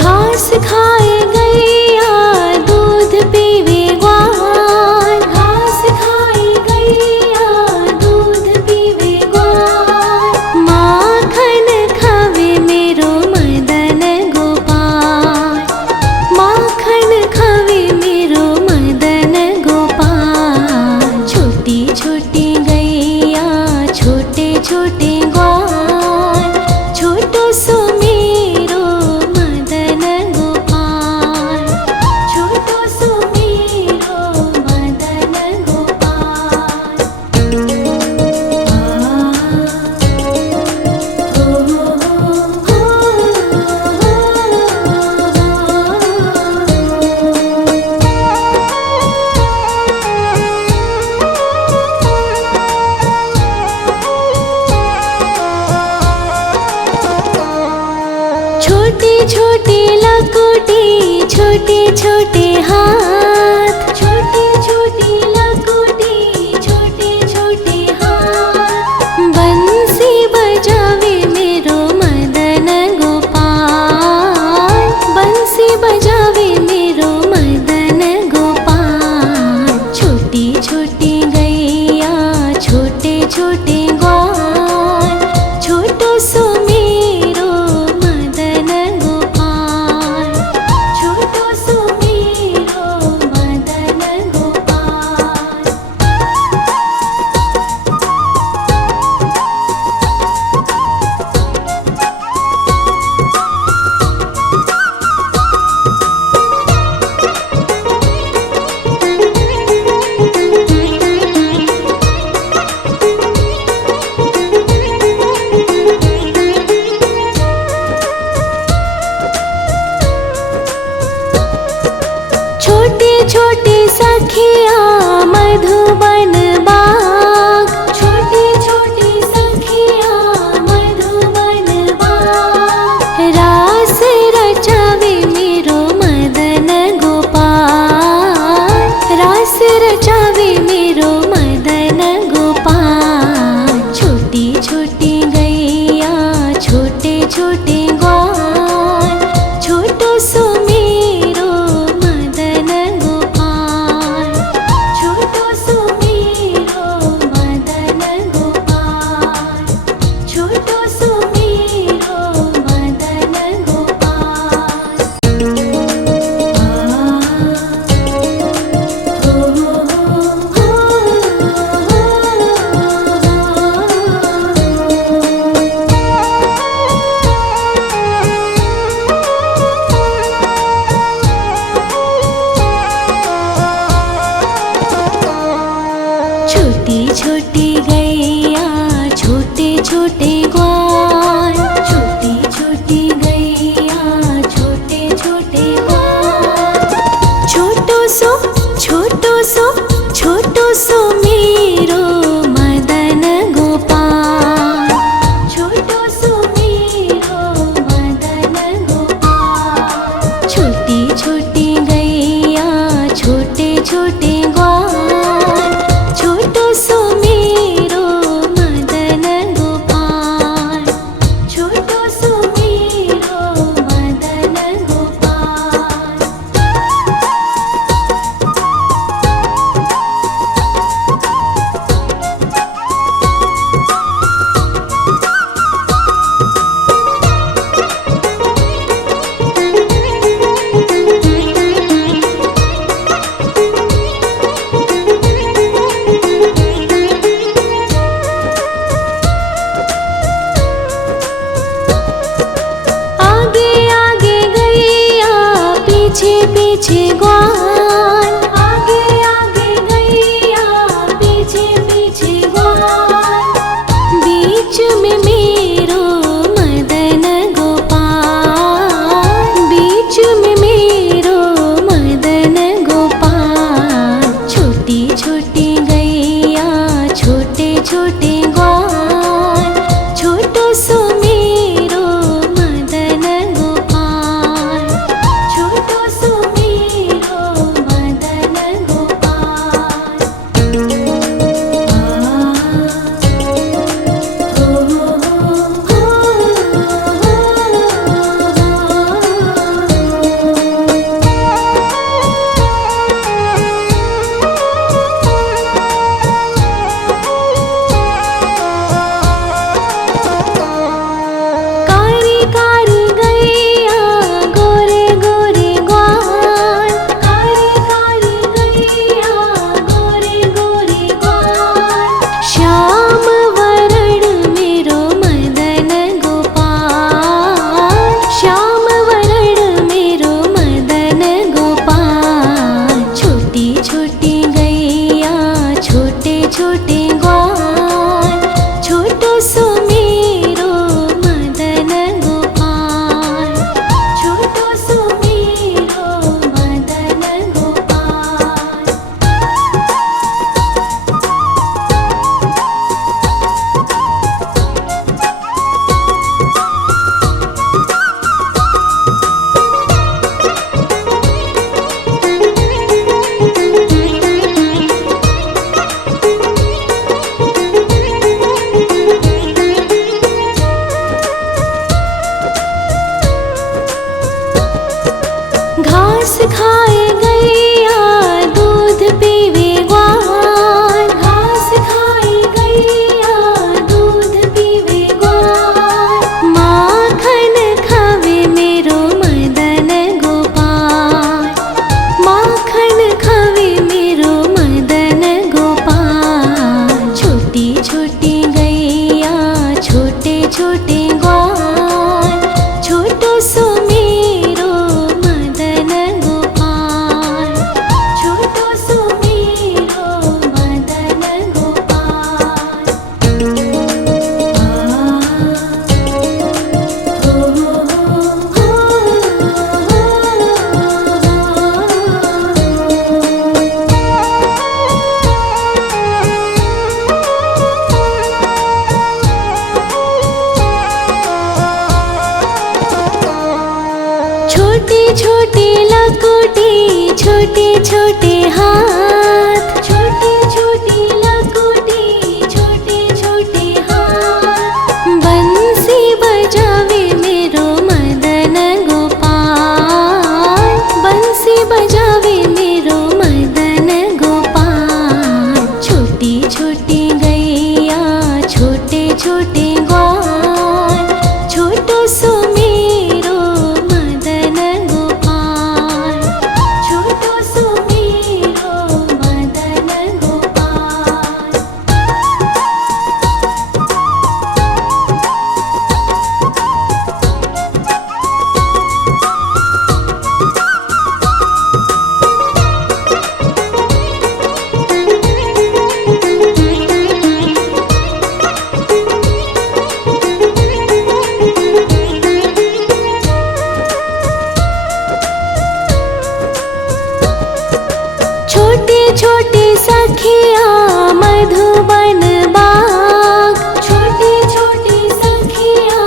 घास खाए गैया दूध पीवे ग्वाल, घास खाए गैया दूध पीवे ग्वाल। माखन खावे मेरो मदन गोपाल, माखन खावे मेरो मदन गोपाल। छोटी छोटी गैया छोटे छोटे ग्वाल, छोटो सो मेरो मदन गोपाल, छोटो सो मेरो मदन गोपाल। छोटी छोटी लकुटी छोटे छोटे हाथ, छोटी छोटी लकुटी छोटे छोटे हाथ। बंसी बजावे मेरो मदन गोपाल, बंसी बजावे मेरो मदन गोपाल। छोटी छोटी गैया छोटे छोटे ग्वाल, छोटो सो मेरो मदन गोपाल, छोटो सो मेरो मदन गोपाल। छोटे छोटे सखिया मधुबन बाग, छोटे छोटे सखिया मधुबन बाग। रास रचावे मेरो मदन गोपाल, रास रचावे मेरो मदन गोपाल। छोटी छोटी गैया छोटे छोटे ग्वाल, छोटो सो मेरो मदन गोपाल, छोटो सो मेरो मदन गोपाल, छोटो सो मेरो मदन गोपाल। छोटी छोटी गैया छोटे छोटे ग्वाल, छोटी छोटी गैया छोटे छोटे ग्वाल। छोटो सो छोटो सो छोटो सो मेरो मदन गोपाल, छोटो सो मेरो मदन गोपाल। छोटी छोटी गैया छोटे छोटे ग्वाल, छोटो सो मेरो मदन गोपाल, छोटो सो मेरो मदन गोपाल। आगे आगे गैया पीछे पीछे ग्वाल, आगे आगे गैया पीछे पीछे ग्वाल। बीच में मेरो मदन गोपाल, बीच में मेरो मदन गोपाल। छोटी छोटी गैया छोटे छोटे ग्वाल, छोटो सो मेरो मदन गोपाल, छोटो सो मेरो घास खाए गैया दूध पीवे ग्वाल, घास खाए गैया दूध पीवे ग्वाल, माखन खावे मेरो मदन गोपाल, माखन खावे मेरो मदन गोपाल। छोटी छोटी गैया छोटे छोटे ग्वाल, छोटो सो मेरो मदन गोपाल, छोटो सो मेरो मदन गोपाल। छोटे छोटे लकोटी छोटे छोटे हाथ, छोटे छोटे लकोटी छोटे छोटे हाथ, बंसी बजावे मेरो मदन गोपाल, बंसी बजावे मेरो मदन गोपाल। छोटी छोटी गैया छोटे छोटे ग्वाल, छोटो सो मेरो मदन गोपाल, छोटो सो मेरो मदन गोपाल। छोटे छोटे सखिया मधुबन बाग, छोटे छोटे सखिया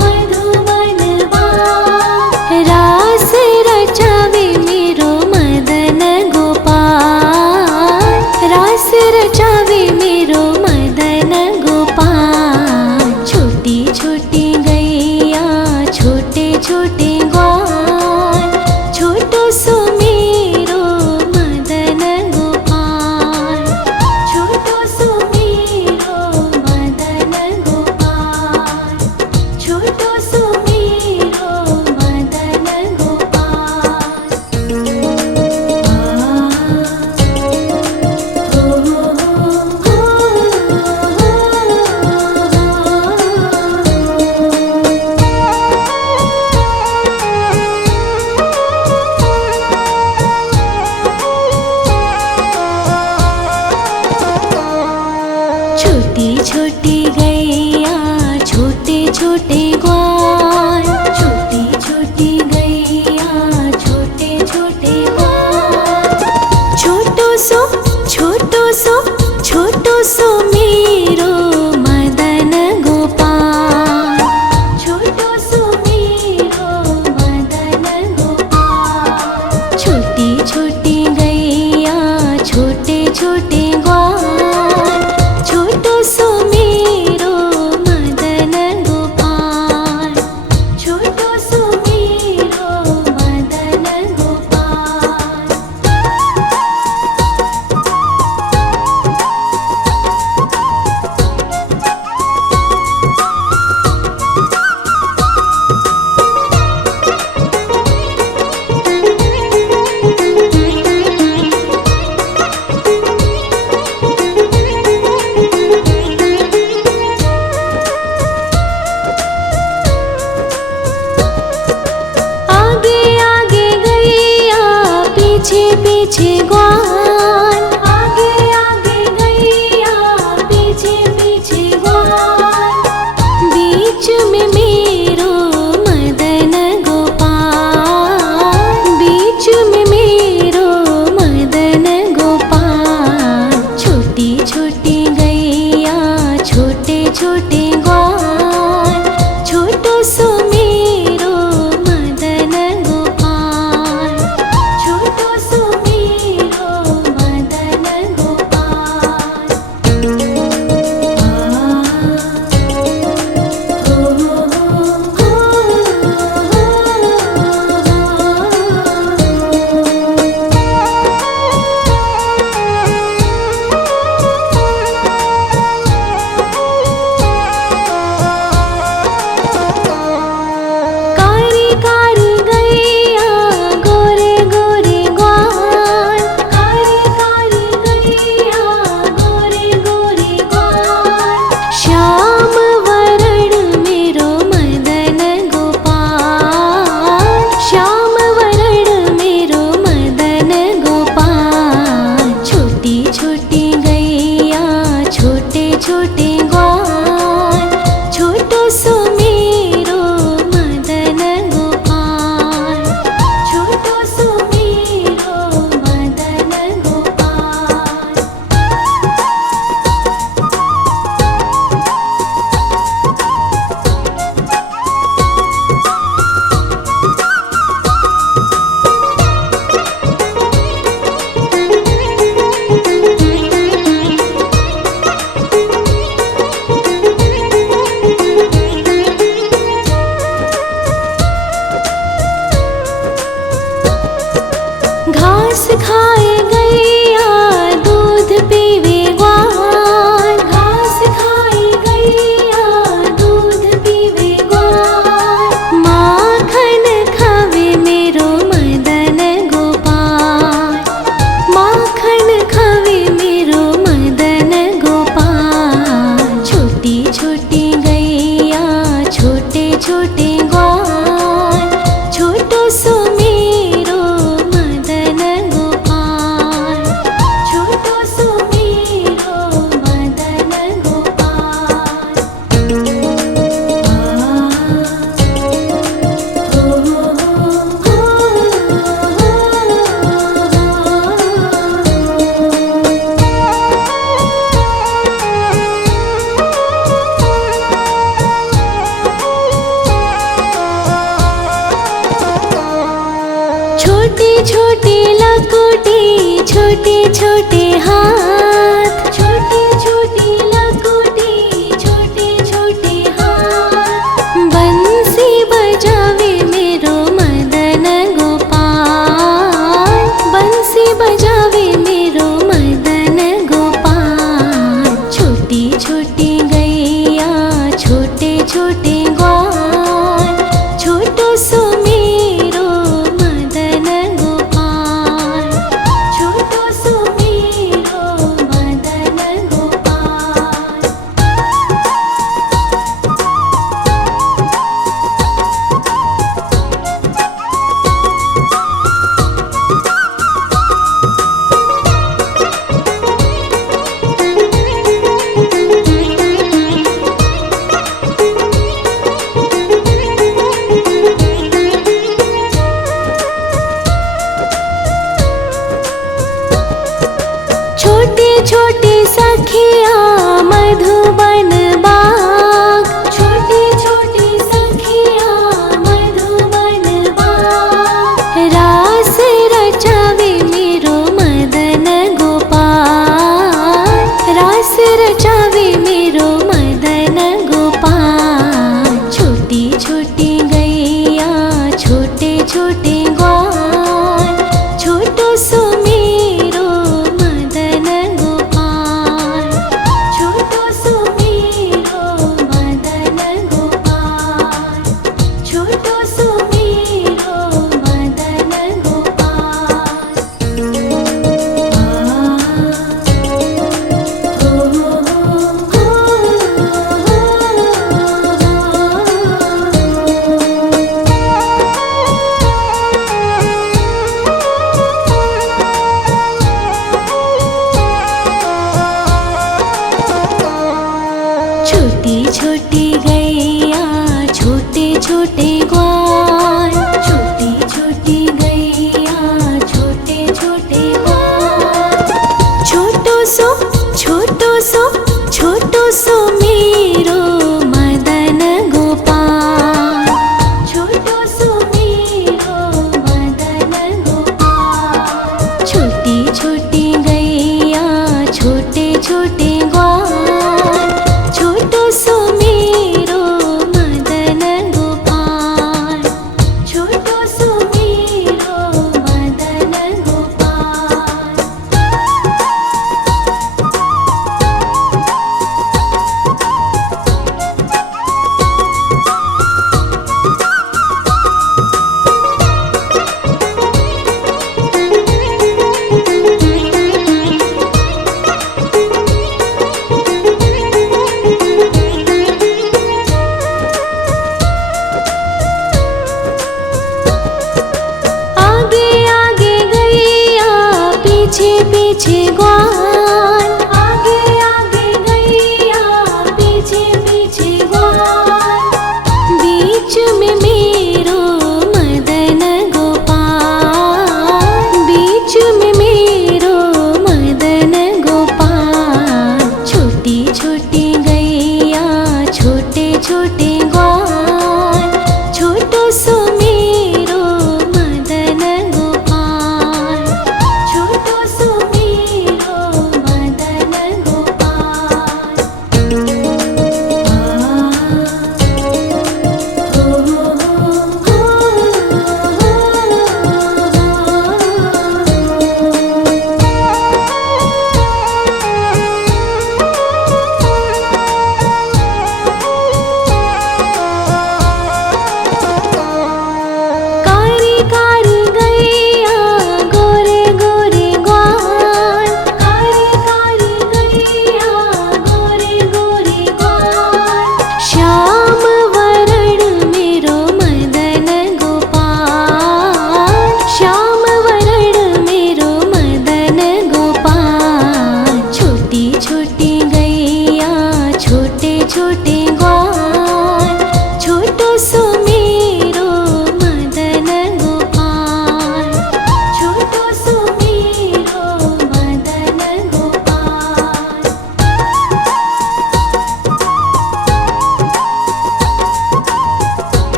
मधुबन बाग, रास रचावे मेरो मदन गोपाल, रास रचावे मेरो मदन गोपाल। छोटी छोटी गैया छोटे छोटे ग्वाल, छोटो सो मेरो मदन गोपाल, छोटो सो मेरो मदन गोपाल, छोटो सो मेरो मदन गोपाल। छोटी छोटी गैया छोटे छोटे ग्वाल, छोटी छोटी गैया छोटे छोटे ग्वाल, छोटो सो छोटो सो छोटो सो मेरो मदन गोपाल, छोटो सो मेरो मदन गोपाल। छोटी छोटी गैया छोटे छोटे ग्वाल, छोटो सो मेरो मदन गोपाल, छोटो सो मेरो मदन गोपाल। आगे आगे गैया पीछे पीछे ग्वाल, आगे आगे गैया पीछे पीछे ग्वाल, बीच में मेरो मदन गोपाल, बीच में मेरो मदन गोपाल। छोटी छोटी गैया छोटे छोटे ग्वाल, छोटो सो मेरो मदन गोपाल, छोटो सो मेरो छोटे छोटे लकोटे छोटे छोटे हाथ, छोटे छोटे लकोटे छोटे छोटे हाथ। बंसी बजावे मेरो मदन गोपाल, बंसी बजावे मेरो मदन गोपाल। छोटी छोटी गैया छोटे छोटे ग्वाल, छोटो सो मेरो मदन गोपाल, छोटो सो मेरो मदन गोपाल। छोटे छोटे सखिया मधुबन बाग, छोटे छोटे सखिया मधुबन बाग। रास रचावे मेरो मदन गोपाल, रास रचावे मेरो मदन गोपाल। छोटी छोटी गैया छोटे छोटे ग्वाल, छोटो सो मेरो मदन गोपाल, छोटो सो मेरो मदन गोपाल, छोटो सो मेरो मदन गोपाल। छोटी छोटी गैया छोटे छोटे ग्वाल, छोटी छोटी गैया छोटे छोटे ग्वाल। छोटो सो छोटो सो छोटो सो मेरो मदन गोपाल, छोटो सो मेरो मदन गोपाल। छोटी छोटी गैया छोटे छोटे ग्वाल, छोटो सो मेरो मदन गोपाल, छोटो सो मेरो मदन गोपाल। आगे आगे गैया पीछे पीछे ग्वाल, आगे आगे गैया पीछे पीछे ग्वाल। बीच में मेरो मदन गोपाल, बीच में मेरो मदन गोपाल। छोटी छोटी गैया छोटे छोटे ग्वाल, छोटो सो मेरो मदन गोपाल, छोटो सो मेरो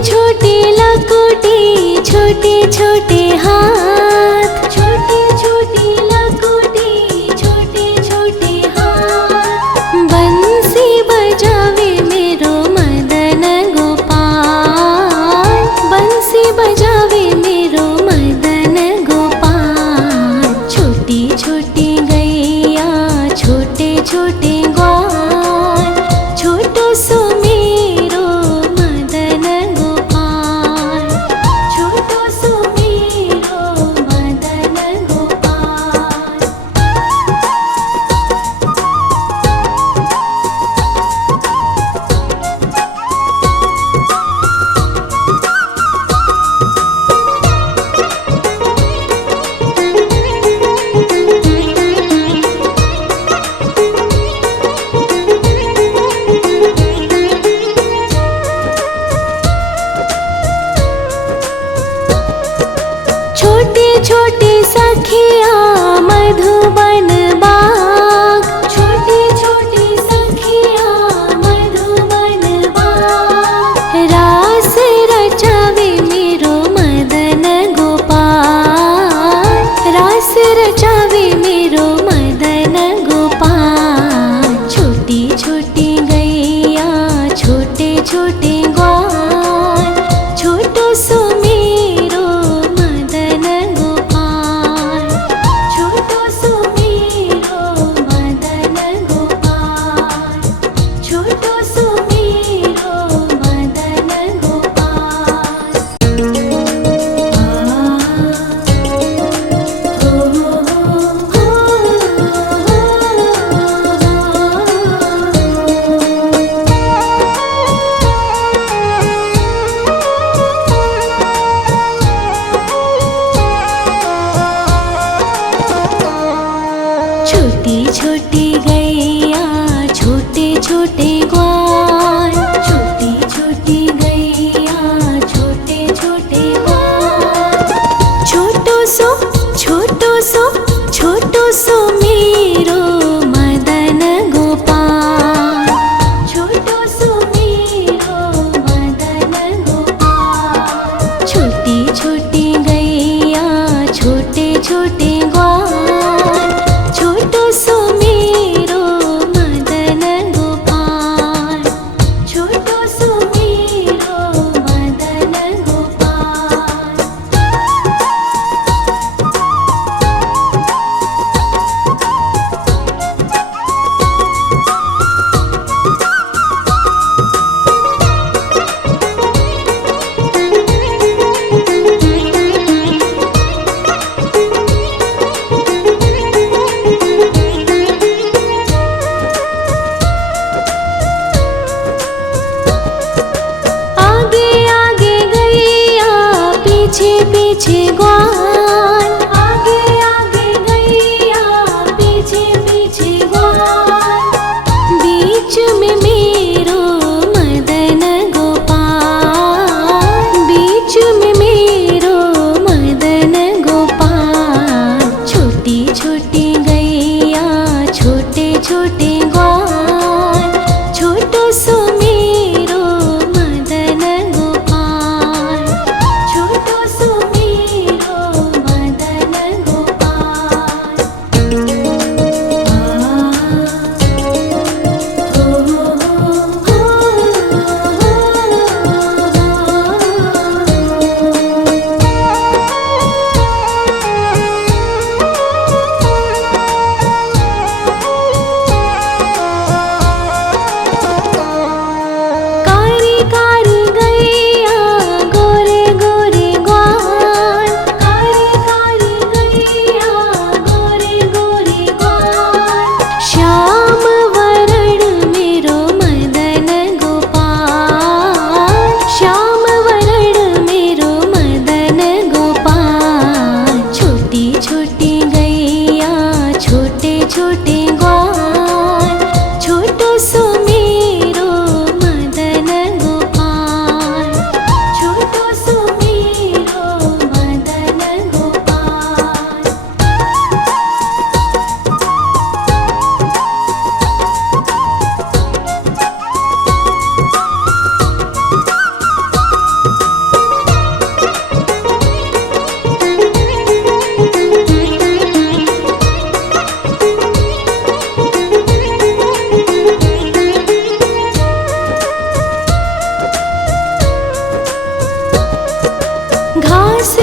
छोटी लकुटी छोटे छोटे हाथ, छोटी छोटी लकुटी छोटे छोटे हाथ। बंसी बजावे मेरो मदन गोपाल, बंसी बजावे मेरो मदन गोपाल। छोटी छोटी गैया छोटे छोटे ग्वाल, छोटो सो मेरो मदन गोपाल, छोटो सो मेरो मदन गोपाल। छोटी छोटी सखिया मधुबन बाग, छोटी छोटी सखिया मधुबन बाग। रास रचावे मेरो मदन गोपाल, रास रचावे मेरो मदन गोपाल। छोटी छोटी गैया छोटे छोटे ग्वाल, छोटो सो मेरो मदन गोपाल, छोटो सो मेरो मदन गोपाल, छोटो सो मेरो मदन गोपाल। छोटी छोटी गैया छोटे छोटे ग्वाल, छोटी छोटी गैया छोटे छोटे ग्वाल। छोटो सो छोटो सो छोटो सो मेरो मदन गोपाल, छोटो सो मेरो मदन गोपाल। छोटी छोटी गैया छोटे छोटे ग्वाल, छोटो सो मेरो मदन गोपाल, छोटो सो मेरो मदन गोपाल। आगे आगे गैया पीछे पीछे ग्वाल, आगे आगे गैया पीछे पीछे ग्वाल। बीच में मेरो मदन गोपाल, बीच में मेरो मदन गोपाल। छोटी छोटी गैया छोटे छोटे ग्वाल, छोटो सो मेरो मदन गोपाल, छोटो सो मेरो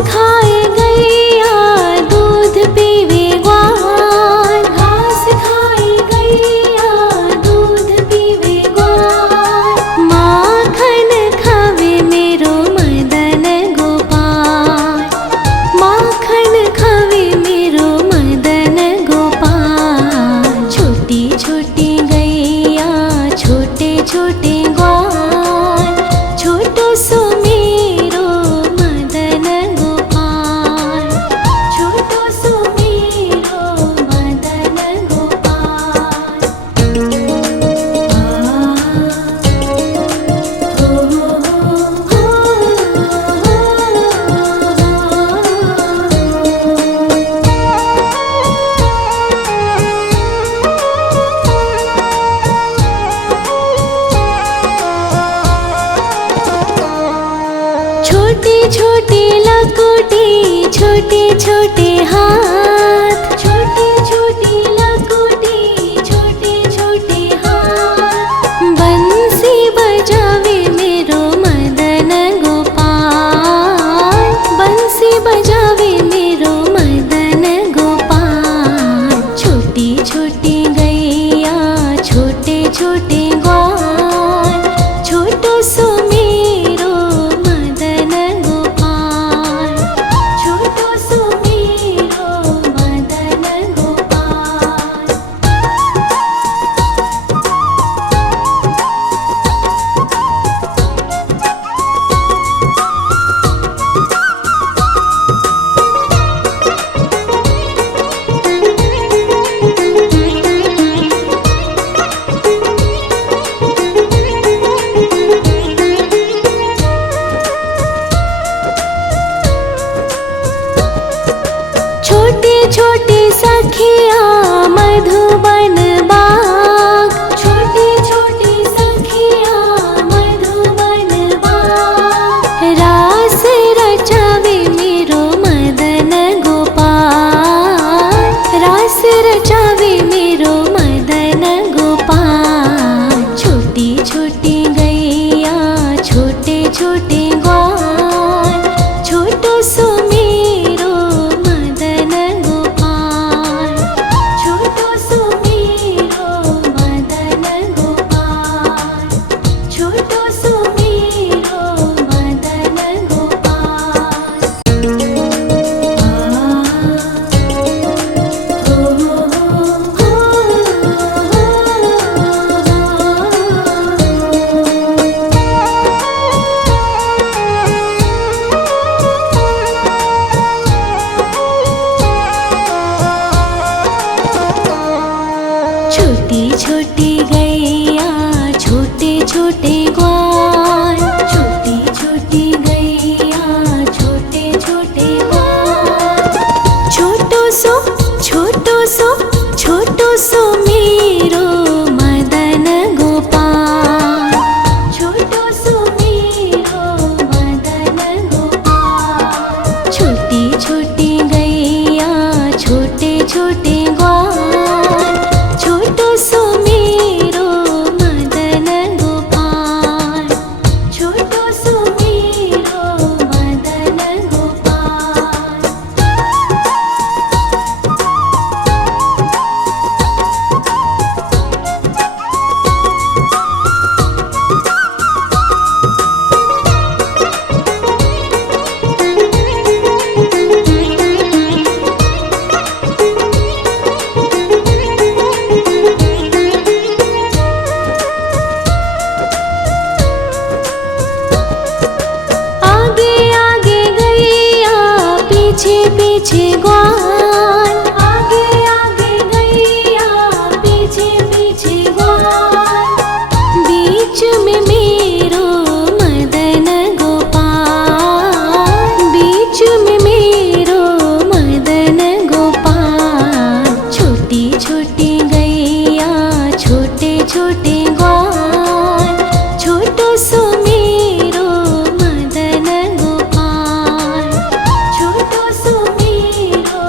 खाए गैया दूध पीवे ग्वाल, घास खाए गैया दूध पीवे ग्वाल, माखन खावे मेरो मदन गोपाल, माखन खावे मेरो मदन गोपाल। छोटी छोटी गैया छोटे छोटे ग्वाल, छोटो सो मेरो मदन गोपाल, छोटो सो मेरो मदन गोपाल। छोटी छोटी लकुटी छोटे छोटे हाथ, छोटी छोटी लकुटी छोटे छोटे हाथ, बंसी बजावे मेरो मदन गोपाल, बंसी बजावे मेरो मदन गोपाल। छोटी छोटी गैया छोटे छोटे ग्वाल, छोटो सो मेरो मदन गोपाल, छोटो सो मेरो मदन गोपाल। छोटे छोटे सखिया मधुबन बाग, छोटे छोटे सखिया मधुबन बाग, रास रचावे मेरो मदन गोपाल, रास रचावे मेरो मदन गोपाल। छोटी छोटी गैया छोटे छोटे ग्वाल, छोटो सो मेरो मदन गोपाल, छोटो सो मेरो मदन गोपाल, छोटो सो मेरो मदन गोपाल। छोटी छोटी गैया छोटे छोटे ग्वाल, छोटी छोटी गैया छोटे छोटे ग्वाल, छोटो सो छोटो सो मेरो मदन गोपाल, छोटो सो मेरो मदन गोपाल। छोटी छोटी गैया छोटे छोटे ग्वाल, छोटो सो मेरो मदन गोपाल, छोटो सो मेरो मदन गोपाल। आगे आगे गैया पीछे पीछे ग्वाल, आगे आगे गैया पीछे पीछे ग्वाल, बीच में मेरो मदन गोपाल, बीच में मेरो मदन गोपाल। छोटी छोटी गैया छोटे छोटे ग्वाल, छोटो सो मेरो मदन गोपाल, छोटो सो मेरो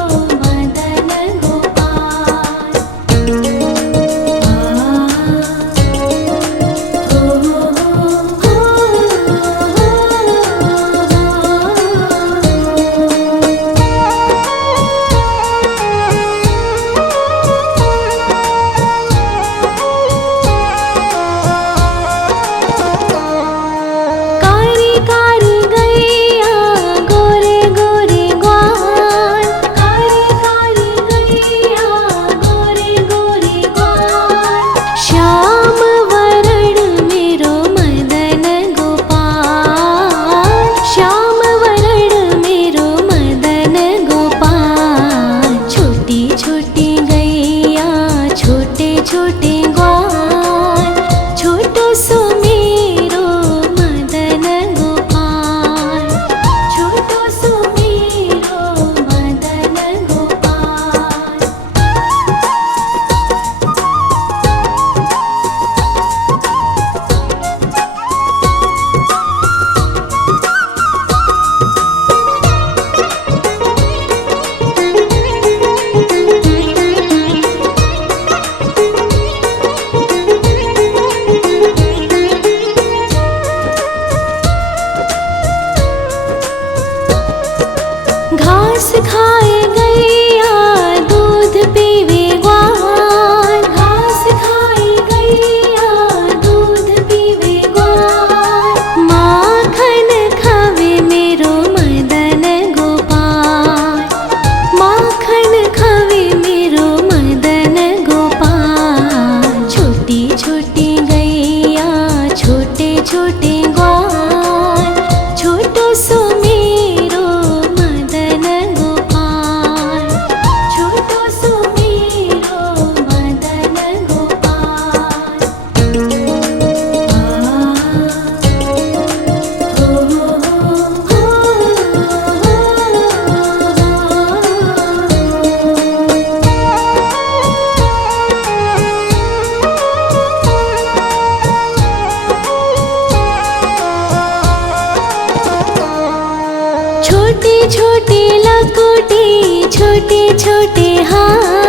छोटी छोटी लकोटी छोटे छोटे हाथ।